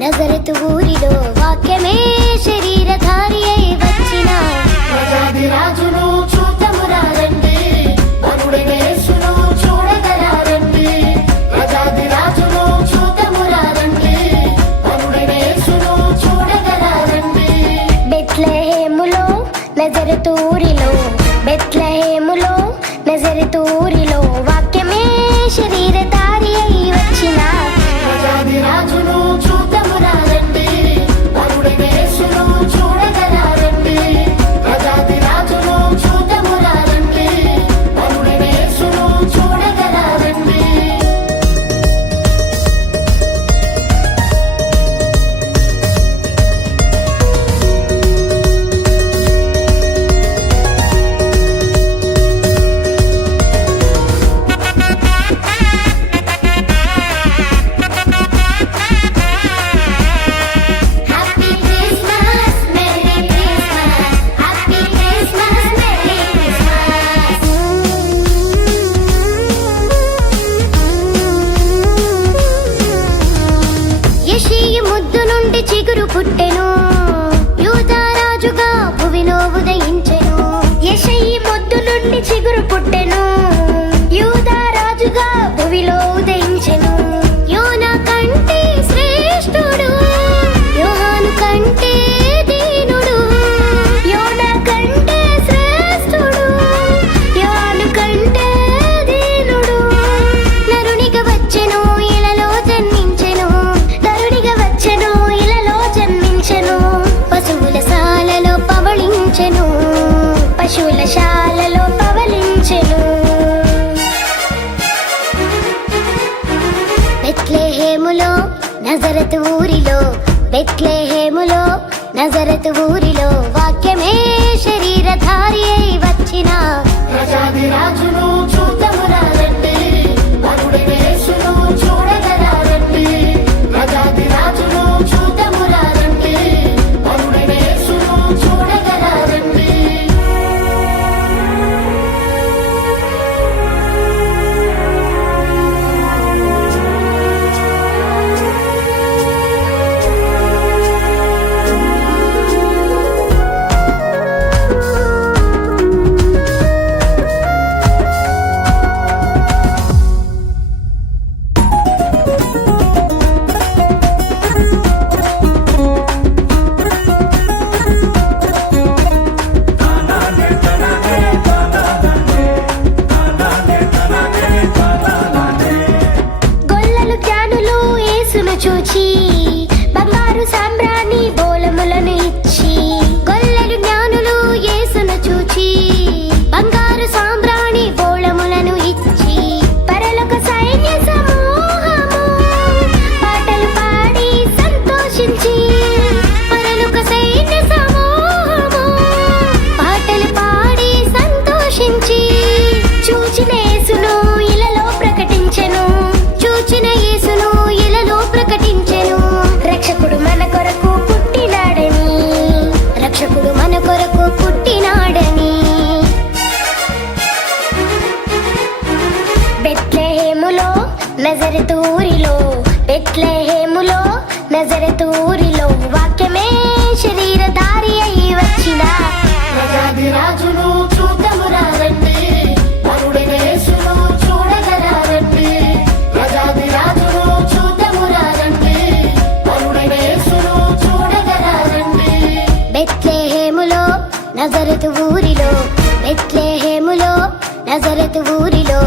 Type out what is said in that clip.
నజరతు ఊరిలో వాక్యమే శరీరధారి అయి వచ్చిన రాజును చూతమురారండి, వరుడైన యేసును చూడగలారండి. రాజును చూతమురారండి, వరుడైన యేసును చూడగలారండి. బెత్లెహేములో నజరతు ఊరిలో, బెత్లెహేములో నజరతు ఊరిలో వాక్యమే శరీరధారి అయి వచ్చిన రాజును చూతమురారండి, వరుడైన యేసును చూడగలారండి. రాజును చూతమురారండి, వరుడైన యేసును చూడగలారండి. యెషయి ముద్దు నుండి చిగురు పుట్టెను, యూదారాజుగా భువిలో ఉదయించెను. యెషయి ముద్దు నుండి చిగురు పుట్టెను, యూదారాజుగా భువిలో ఉదయించెను. యోనా కంటే శ్రేష్ఠుడు, యోహాను కంటే దీనుడు. యోనా కంటే శ్రేష్ఠుడు, యోహాను కంటే దీనుడు. నరునిగా వచ్చెను, ఇలలో జన్మించెను. నరునిగా వచ్చెను, ఇలలో జన్మించెను. పశువుల శాలలో పవళించెను, పశువుల శాలలో పవళించెను. బెత్లెహేములో నజరతు ఊరిలో, బెత్లెహేములో నజరతు ఊరిలో వాక్యమే శరీరధారి అయి వచ్చిన రాజును చూతమురారండి, వరుడైన యేసును చూడగలారండి. రాజును చూతమురారండి, వరుడైన యేసును చూడగలారండి. గొల్లలు జ్ఞానులు యేసును చూచి బంగారు సాంబ్రాణి బోళములను ఇచ్చి, గొల్లలు జ్ఞానులు యేసును చూచి బంగారు సాంబ్రాణి బోళములను ఇచ్చి, పరలోక సైన్య సమూహము పాటలు పాడి సంతోషించి, పరలోక సైన్య సమూహము పాటలు పాడి సంతోషించి, చూచిన యేసును ఇలలో ప్రకటించెను, చూచిన యేసును ఇలలో ప్రకటించెను. రక్షకుడు మన కొరకు పుట్టినాడని, రక్షకుడు మన కొరకు పుట్టినాడని. బెత్లెహేములో నజరతు ఊరిలో, బెత్లెహేములో నజరతు ఊరిలో వాక్యమే శరీరధారి అయి వచ్చిన రాజును చూతమురారండి, వరుడైన యేసును చూడగలారండి. రాజును చూతమురారండి, వరుడైన యేసును చూడగలారండి. బెత్లెహేములో నజరతు ఊరిలో, బెత్లెహేములో నజరతు ఊరిలో